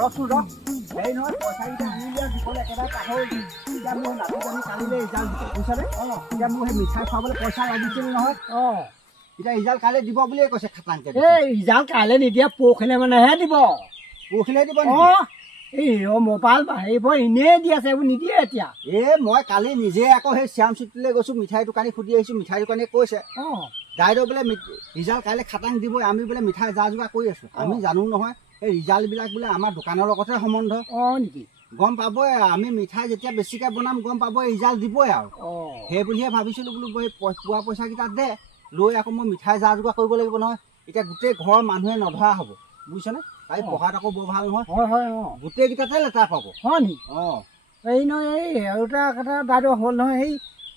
ৰচোন ৰ এই নহয় পইচাকেইটা আনিলে দিবলৈ একেবাৰে পাহৰিলোঁ এতিয়া মোৰ নাতিজনী কালিলৈ ৰিজাল্ট দিব বুজিছানে এতিয়া মোৰ সেই মিঠাই খুৱাবলৈ পইচা লাগিছিল নহয় এতিয়া ৰিজাল্ট কাইলৈ দিব বুলিয়ে কৈছে খাটাংকে এই ৰিজাল্ট কাইলৈ নিদিয়ে পৰহিলৈ মানেহে দিব পৰহিলৈ দিব এই মোবাইল হেৰিবোৰ এনেই দি আছে এইবোৰ নিদিয়ে এতিয়া মই কালি নিজে আকৌ সেই শ্যাম চিটিলৈ গৈছোঁ মিঠাই দোকানী সুধি আহিছোঁ মিঠাই দোকানীয়ে কৈছে দাইদেউ বোলে ৰিজাল্ট কাইলৈ খাটাং দিব আমি বোলে মিঠাই যা যোগাৰ কৰি আছোঁ আমি জানো নহয় এই ৰিজাল্টবিলাক বোলে আমাৰ দোকানৰ লগতহে সম্বন্ধ নেকি গম পাবই আমি মিঠাই যেতিয়া বেছিকৈ বনাম গম পাবই ৰিজাল্ট দিবই আৰু সেই বুলিহে ভাবিছিলোঁ বোলো পোৱা পইচাকেইটা দে লৈ আকৌ মই মিঠাই যা যোগাৰ কৰিব লাগিব নহয় এতিয়া গোটেই ঘৰৰ মানুহে নধৰা হ'ব বুজিছনে তাই পঢ়াত আকৌ বৰ ভাল নহয় গোটেইকেইটাতে লেটাৰ পাব হয় নি এই নহয় এই আৰু এটা কথা বাইদেউ হ'ল নহয়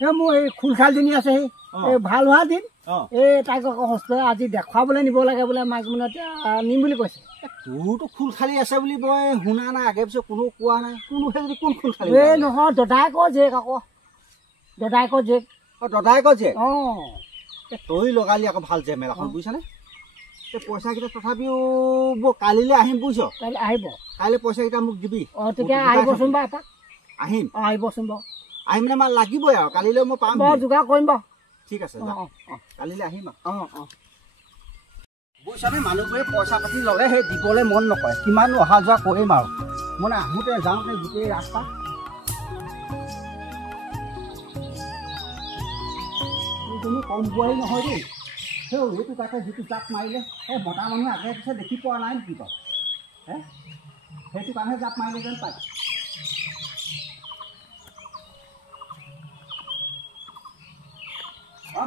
সেই মোৰ এই খুলখালজনী আছে সেই ভাল হোৱা দিন এই তাইক আকৌ হস্পিটেল আজি দেখুৱাবলৈ নিব লাগে বোলে মাক মানে এতিয়া নিম বুলি কৈছে তোৰতো খুলখালি আছে বুলি মই শুনা নাই আগে পিছত কোনো কোৱা নাই কোনো সেই যদি কোন খুলখালি এই নহয় দদায়েকৰ জীয়েক আকৌ দদায়েকৰ জীয়েক দদায়েকৰ জীয়েক তই লগালি আকৌ ভাল জেমেলাখন বুজিছানে পইচাকেইটা তথাপিও কালিলৈ আহিম বুজিছ কাইলৈ আহিব কাইলৈ পইচাকেইটা মোক দিবি তেতিয়া আহিবচোন বাৰু এপাক আহিম আহিবচোন বাৰু আহিম মানে আমাৰ লাগিবই আৰু কালিলৈ মই পাম যোগাৰ কৰিম বাৰু ঠিক আছে কালিলৈ আহিম আৰু বুজিছানে মানুহবোৰে পইচা পাতি ল'লে সেই দিবলৈ মন নকৰে কিমান অহা যোৱা কৰিম আৰু মানে আহোঁতে যাওঁতে গোটেই ৰাস্তা কোনো কম বোৱাৰী নহয় দেই সেইটো তাকে যিটো জাপ মাৰিলে এই মতা মানুহে আগে পিছে দেখি পোৱা নাই নেকি বাৰু সেইটো কাৰণেহে জাপ মাৰিলে যেন পায়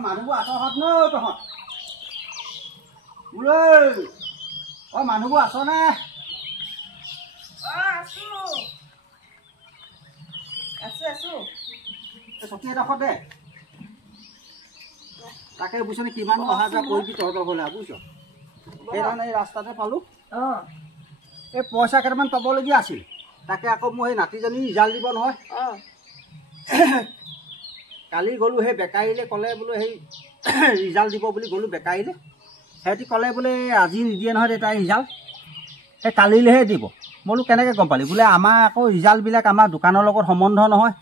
মানুহবোৰ আছহঁত ন তহঁত বোলে মানুহবোৰ আছনে চকী এডোখৰ দে তাকে বুজিছনে কিমান অহা যোৱা কৰিবি তহঁতৰ ঘৰলৈ বুজিছ সেইকাৰণে এই ৰাস্তাতে পালোঁ এই পইচা কেইটামান পাবলগীয়া আছিল তাকে আকৌ মোৰ সেই নাতিজনী ৰিজাল্ট দিব নহয় কালি গ'লোঁ সেই বেকাৰীলৈ ক'লে বোলো সেই ৰিজাল্ট দিব বুলি গ'লোঁ বেকাৰীলৈ সিহঁতি ক'লে বোলে আজি নিদিয়ে নহয় তাই ৰিজাল্ট সেই কালিলৈহে দিব মই বোলো কেনেকৈ গম পালি বোলে আমাৰ আকৌ ৰিজাল্টবিলাক আমাৰ দোকানৰ লগত সম্বন্ধ নহয়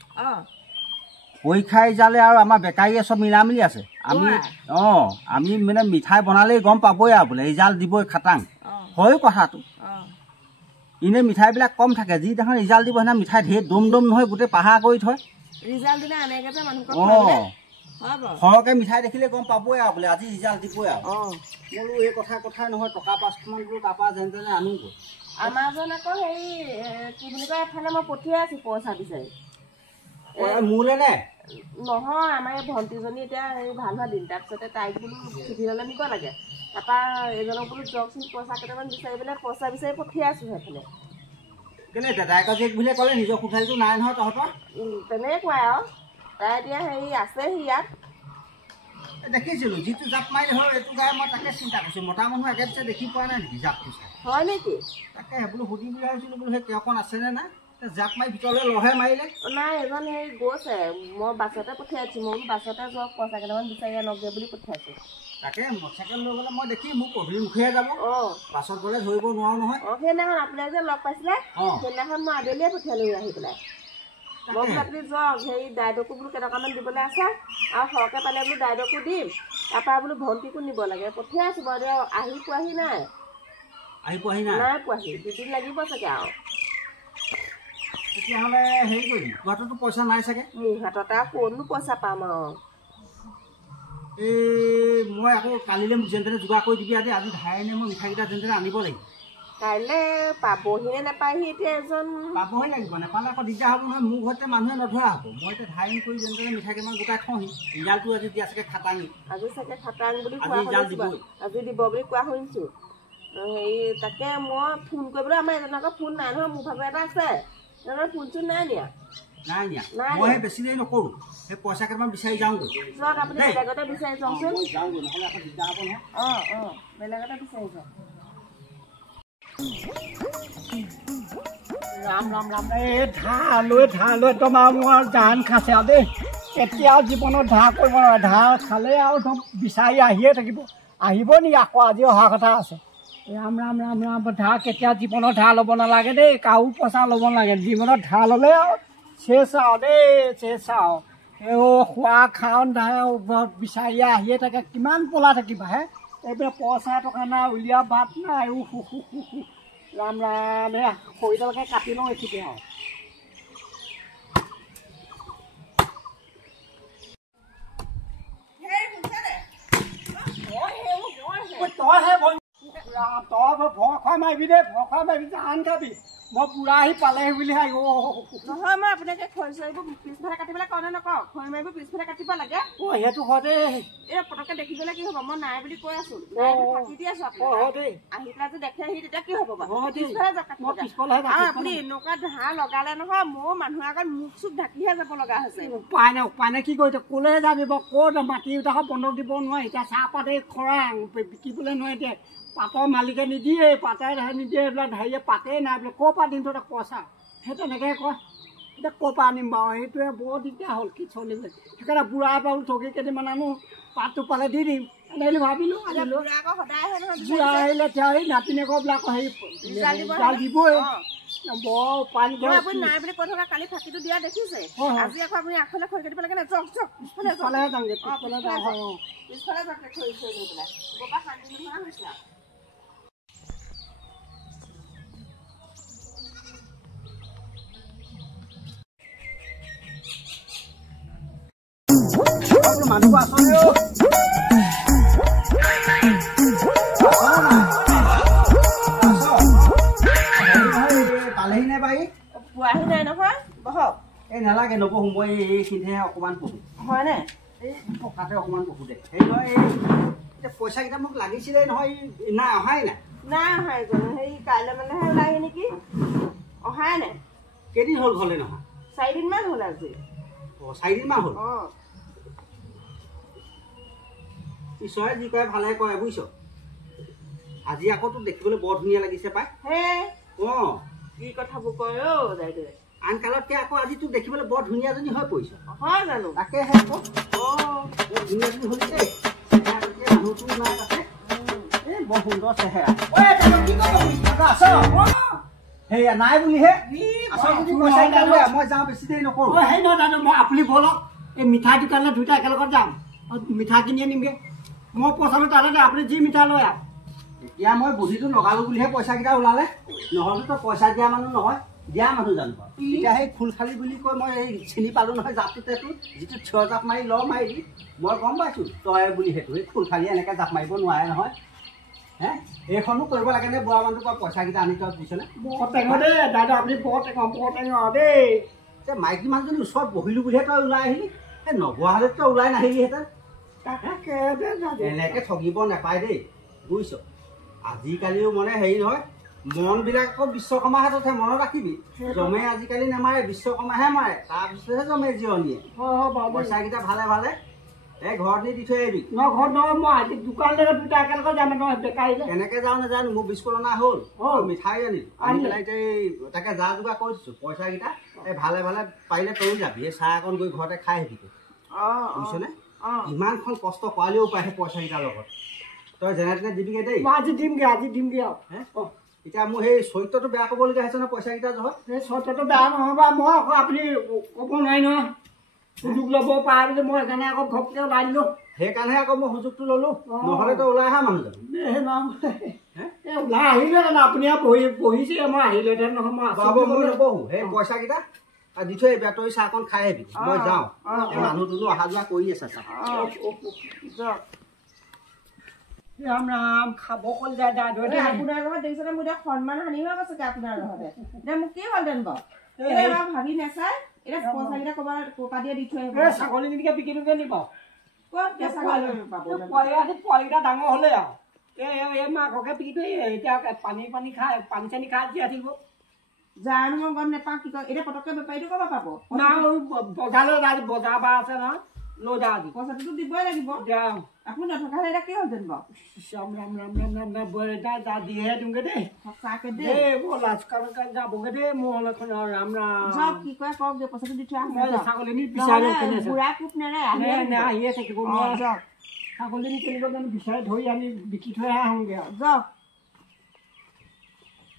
পৰীক্ষা ৰিজাল্টে আৰু আমাৰ বেকাৰীয়ে চব মিলা মিলি আছে আমি মানে মিঠাই বনালেই গম পাবই আৰু বোলে ৰিজাল্ট দিবই খাটাং হয় কথাটো এনেই মিঠাইবিলাক কম থাকে যিদিনাখন ৰিজাল্ট দিব সেইদিনা মিঠাই ঢেৰ দম নহয় গোটেই পাহাৰ কৰি থয় সৰহকৈ মিঠাই দেখিলে গম পাবই আৰু বোলে আজি ৰিজাল্ট দিবই আৰু বোলো এই কথাই নহয় টকা 500মান বোলো তাৰপৰা যেনে তেনে আনোগৈ আমাৰজন আকৌ হেৰি কি বুলি কয় এফালে মই পঠিয়াই আছোঁ পইচা বিচাৰি মোলৈ নে নহয় আমাৰ এই ভণ্টিজনী এতিয়া হেৰি ভাল হোৱা দিন তাৰপিছতে তাইক বোলো চিভিললৈ নিব লাগে তাৰপৰা এজনক বোলো যাওকচোন পইচা কেইটামান বিচাৰি পেলাই পইচা বিচাৰি পঠিয়াই আছোঁ সেইফালে কেলে দাদায়েকৰ জীয়েক বুলিয়ে ক'লে নিজৰ কোঠালিটো নাই নহয় তহঁতৰ তেনেকুৱাই আৰু তাই এতিয়া হেৰি আছেহি ইয়াত দেখিছিলোঁ যিটো জাপ মাৰিলে হয় এইটো গাই মই তাকে চিন্তা কৰিছোঁ মতা মানুহ আগে পিছে দেখি পোৱা নাই নেকি জাপটো হয় নেকি তাকে বোলো সুধিম বুলি ভাবিছিলোঁ বোলো সেই কেওকণ আছেনে নাই জাপ মাৰি ভিতৰলৈ লহে মাৰিলে নাই এজন হেৰি গৈছে মই বাছতে পঠিয়াইছোঁ মই বোলো বাছতে যাওক পইচা কেইটামান বিচাৰি আনকগৈ বুলি পঠিয়াইছোঁ তাকে মটৰচাইকেল লৈ গ'লে মই দেখিম মোক অভিমুখেহে যাব বাছত গ'লে ধৰিব নোৱাৰো নহয় সেইদিনাখন আপোনাক যে লগ পাইছিলে সেইদিনাখন মই আবেলিয়ে পঠিয়ালোঁ আহি পেলাই মই বোলো আপুনি যাওক হেৰি দাইদেউকো বোলো কেইটকামান দিবলৈ আছে আৰু সৰহকৈ পালে বোলো দাইদেউকো দিম তাৰপৰা বোলো ভণ্টিকো নিব লাগে পঠিয়াই আছোঁ বাৰু দিয়ক আহি পোৱাহি নাই নাই পোৱাহি 2 দিন লাগিব চাগে আৰু তেতিয়াহ'লে হেৰি কৰিবি তোৰ পইচা নাই চাগে মোৰ হাতত আৰু ক'তনো পইচা পাম আৰু এই মই আকৌ কালিলৈ মোক যেনে তেনে যোগাৰ কৰি দিবি আজি ধাৰে নে মই মিঠাইকেইটা যেনে তেনে আনিব লাগিব কাইলৈ পাবহিনে নাপায়হি এতিয়া এজন পাবহি লাগিব নাপালে আকৌ দিগদাৰ হ'ব নহয় মোৰ ঘৰতে মানুহে নধৰা হ'ব মই এতিয়া ধাৰে কৰি যেনে তেনে মিঠাই কেইটামান গোটাই থওঁহি ৰিজাল্টটো আজি দিয়া চাগে খাটাঙি আজি চাগে খাটাং বুলি কোৱা শুনিছোঁ আজি দিব বুলি কোৱা শুনিছোঁ হেৰি তাকে মই ফোন কৰিবলৈ আমাৰ এজনৰ আকৌ ফোন নাই নহয় মোৰ ভাগৰ এটা আছে ফোন চোন নাই নিয়া মই সেই বেছি দেৰি নকৰোঁ সেই পইচা কেইটামান বিচাৰি যাওঁগৈ যাওক আপুনি বেলেগতে বিচাৰি যাওকচোন যাওঁগৈ নহ'লে আকৌ দিগদাৰ হ'ব নহয় বেলেগতে বিচাৰি যাওক ৰাম ৰাম ৰাম এই ধাৰ লৈ তোমাৰ মোৰ জান খাইছে আৰু দেই এতিয়াও জীৱনত ধাৰ কৰিব নোৱাৰে ধাৰ খালে আৰু চব বিচাৰি আহিয়ে থাকিব আহিব নেকি আকৌ আজি অহা কথা আছে ৰাম ৰাম ৰাম ৰাম ধাৰ কেতিয়া জীৱনত ধাৰ ল'ব নালাগে দেই কাৰো পইচা ল'ব নালাগে জীৱনত ধাৰ ল'লে আৰু চেচ আৰু দেই চেচ আৰু এই খোৱা খাওঁ ধাৰ বিচাৰি আহিয়ে থাকে কিমান পলা থাকিবা হে এইবিলাক পইচা টকা নাই উলিয়া ভাত নাই ৰাম ৰাম এই খৰিডালকে কাটি লওঁ এইখিতে আৰু তইহে তই ভয় খুৱাই মাৰিবি দেই ভয় খুৱাই মাৰিবি আন খাবি মই বুঢ়া আহি পালেহি বুলি নহয় মই আপোনাকে খৰি চৰিবোৰ পিছফালে কাটিবলৈ কওঁ নে নকওঁ খৰি মাৰিবোৰ পিছফালে কাটিব লাগে সেইটো হয় দেই এই পটককে দেখি গ'লে কি হ'ব মই নাই বুলি কৈ আছো ফাঁকি দি আছো আহি পেলাই যে দেখে আহি তেতিয়া কি হ'ব বাৰু পিছফালে যাওক আৰু আপুনি এনেকুৱা ধাৰ লগালে নহয় মোৰ মানুহৰ আগত মুখ চুখ ঢাকিহে যাব লগা হৈছে উপায় নাই কি কৰিছে ক'লে যাবি বাৰু ক'ত মাটি উঠাৰ বন্ধক দিব নোৱাৰি এতিয়া চাহপাত এই খৰাং বিকিবলৈ নোৱাৰি এতিয়া পাতৰ মালিকে নিদিয়ে পাতে নিদিয়ে এইবিলাক হেৰিয়ে পাতেই নাই বোলে ক'ৰ পৰা দিম তহঁতক পইচা সেই তেনেকৈ কয় এতিয়া ক'ৰ পৰা আনিম বাৰু সেইটোৱে বৰ দিগদাৰ হ'ল কি চলিলে সেইকাৰণে বুঢ়াই পালোঁ ঠগি কেইদিনমান আনো পাতটো পালে দি দিম এনেই ভাবিলোঁ বুঢ়া আহিলে এতিয়া সেই নাতিনীয়েকৰবিলাক হেৰি জাল দিবই বৰ উপায় আপুনি নাই বুলি কৈ থকা কালি ফাঁকিটো দিয়া দেখিছে আজি আকৌ আপুনি আগফালে খৰি কাটিব লাগে নে যাওক পিছফালেহে যাওঁগৈ পিছফালে যাওঁ পিছফালে যাওক খৰি চৰি লৈ পেলাই বৰ পৰা শান্তি নোহোৱা হৈছে মানুহবোৰ আছনে পালেহি নে বাৰী পোৱাহি নাই নহয় বহক এই নালাগে নবহো মই এইখিনিহে অকণমান পঢ়ো হয়নে এই পকাতে অকণমান পঢ়ো দে সেই নহয় এই এতিয়া পইচাকেইটা মোক লাগিছিলেই নহয় নাই অহাই নাই অহাই জানো সেই কাইলৈ মানেহে ওলাহি নেকি অহাই নাই কেইদিন হ'ল ঘৰলৈ নহয় 4 দিনমান হ'ল আজি 4 দিনমান হ'ল ঈশ্বৰে যি কয় ভালে কয় বুজিছ আজি আকৌ তোক দেখিবলৈ বৰ ধুনীয়া লাগিছে পাই হে কি কথাবোৰ কয় দাইদেউ আন কালতকৈ আকৌ আজি তোক দেখিবলৈ বৰ ধুনীয়াজনী হৈ পৰিছ হয় জানো তাকেহে আকৌ বৰ ধুনীয়াজনী হ'ল দেই মানুহটো নাই তাতে এই বৰ সুন্দৰ চেহেৰা সেয়া নাই বুলিহে মই যাওঁ বেছি দেৰি নকৰোঁ সেই নহয় দাদা মই আপুনি বলক এই মিঠাই দোকানলৈ দুইটা একেলগত যাম মিঠাই কিনি আনিমগৈ মই পইচাটো তাতে আপুনি যি মিঠাই লৈ আহ এতিয়া মই বুদ্ধিটো লগালোঁ বুলিহে পইচাকেইটা ওলালে নহ'লেতো পইচা দিয়া মানুহ নহয় দিয়া মানুহ জানো এতিয়া সেই ফুলখালি বুলি কৈ মই এই চিনি পালোঁ নহয় জাপটোতে তোৰ যিটো থিয় জাপ মাৰি ল মাৰিলি মই গম পাইছোঁ তই বুলি সেইটো এই ফুলখালি এনেকৈ জাপ মাৰিব নোৱাৰে নহয় হে এইখনো কৰিব লাগে নে বুঢ়া মানুহটোৰ পৰা পইচাকেইটা আনি তই দিছনে বৰ টেঙৰ দেই দাদা আপুনি বৰ টেঙৰ দেই যে মাইকী মানুহজনী ওচৰত বহিলোঁ বুলিহে তই ওলাই আহিলি এই নবহা হ'লে তই ওলাই নাহিলিহেঁতেন এনেকৈ ঠগিব নাপায় দেই বুজিছ আজিকালিও মানে হেৰি নহয় মনবিলাক আকৌ বিশ্বকৰ্মাৰ হাততহে মনত ৰাখিবি জমে আজিকালি নামাৰে বিশ্বকৰ্মাহে মাৰে তাৰপিছতহে জমে জিৰণিয়ে পইচাকেইটা ভালে ভালে এই ঘৰত নি দি থৈ আহিবি ঘৰত নহয় মই আজি দোকানলৈকে দুটা একেলগে যাম নহয় বেকাৰীলৈ কেনেকৈ যাওঁ নাজানো মোৰ বিস্কুট অনা হ'ল মিঠাই আনি পেলাই তাকে যা যোগাৰ কৰি দিছোঁ পইচাকেইটা এই ভালে ভালে পাৰিলে তয়ো যাবি এই চাহ অকণ গৈ ঘৰতে খাই আহিবি বুজিছনে ইমানখন কষ্ট কৰালেও পায় সেই পইচাকেইটাৰ লগত তই যেনে তেনে দিবিগৈ দেই আজি দিমগৈ আৰু এতিয়া মোৰ সেই চৰিত্ৰটো বেয়া ক'বলগীয়া হৈছে নহয় পইচাকেইটা জহত সেই চৰিত্ৰটো বেয়া নহয় বা মই আকৌ আপুনি ক'ব নোৱাৰি নহয় সুযোগ ল'ব পাৰে বুলি মই সেইকাৰণে আকৌ ঘপকৈ ওলাই দিলোঁ সেইকাৰণেহে আকৌ মই সুযোগটো ল'লোঁ নহ'লেতো ওলাই অহা মানুহ জানো ওলাই আহিলে জানো আপুনি আৰু বহিছে মই আহিলেহেঁতেন নহয় মই নবহো সেই পইচাকেইটা দি থৈ আহিবি তই চাহকণ খাই আহিবি মই যাওঁ মানুহটোনো অহা যোৱা কৰি আছে চাহ ৰাম ৰাম খাব কল যায় দাদা আপোনাৰ লগত দেখিছে মোৰ এতিয়া সন্মান হানি হৈ গৈছে আপোনাৰ লগতে এতিয়া মোক কি হ'লহেঁতেন বাৰু ভাবি নাচাই এতিয়া পইচাকেইটা ক'ৰবাৰ দিয়ে দি থৈ আহিব ছাগলী কেইটা বিকি দিওঁগৈ নি বাৰু ক'ত পোৱালিকেইটা ডাঙৰ হ'লে আৰু এই মাককে বিকি কৰি এতিয়া পানী খাই পানী চানী খাই জীয়াই থাকিব জানো মই গম নাপাওঁ কি কয় এতিয়া পটককৈ বেপাৰীটো ক'ব পাব বজাৰলৈ বজাৰ বাৰ আছে নহয় লৈ যা আজি পইচাটোতো দিবই লাগিব আপুনি নথকা হ'লে এতিয়া কি হ'লহেঁতেন বাৰু ৰাম দিহে দিওঁগৈ দেই সঁচাকৈ দেই বৰ লাজকালকৈ যাবগৈ দেই মোৰ এখন ৰাম ৰাম যাওক কি কয় কওক যে পইচাটো দি থৈ ছাগলীজনী বিচাৰি বুঢ়া কোপ নেৰে আহিয়ে থাকিব ছাগলীজনী কেনেকৈ জানো বিচাৰি ধৰি আনি বিকি থৈ আহোঁগৈ আৰু যাওক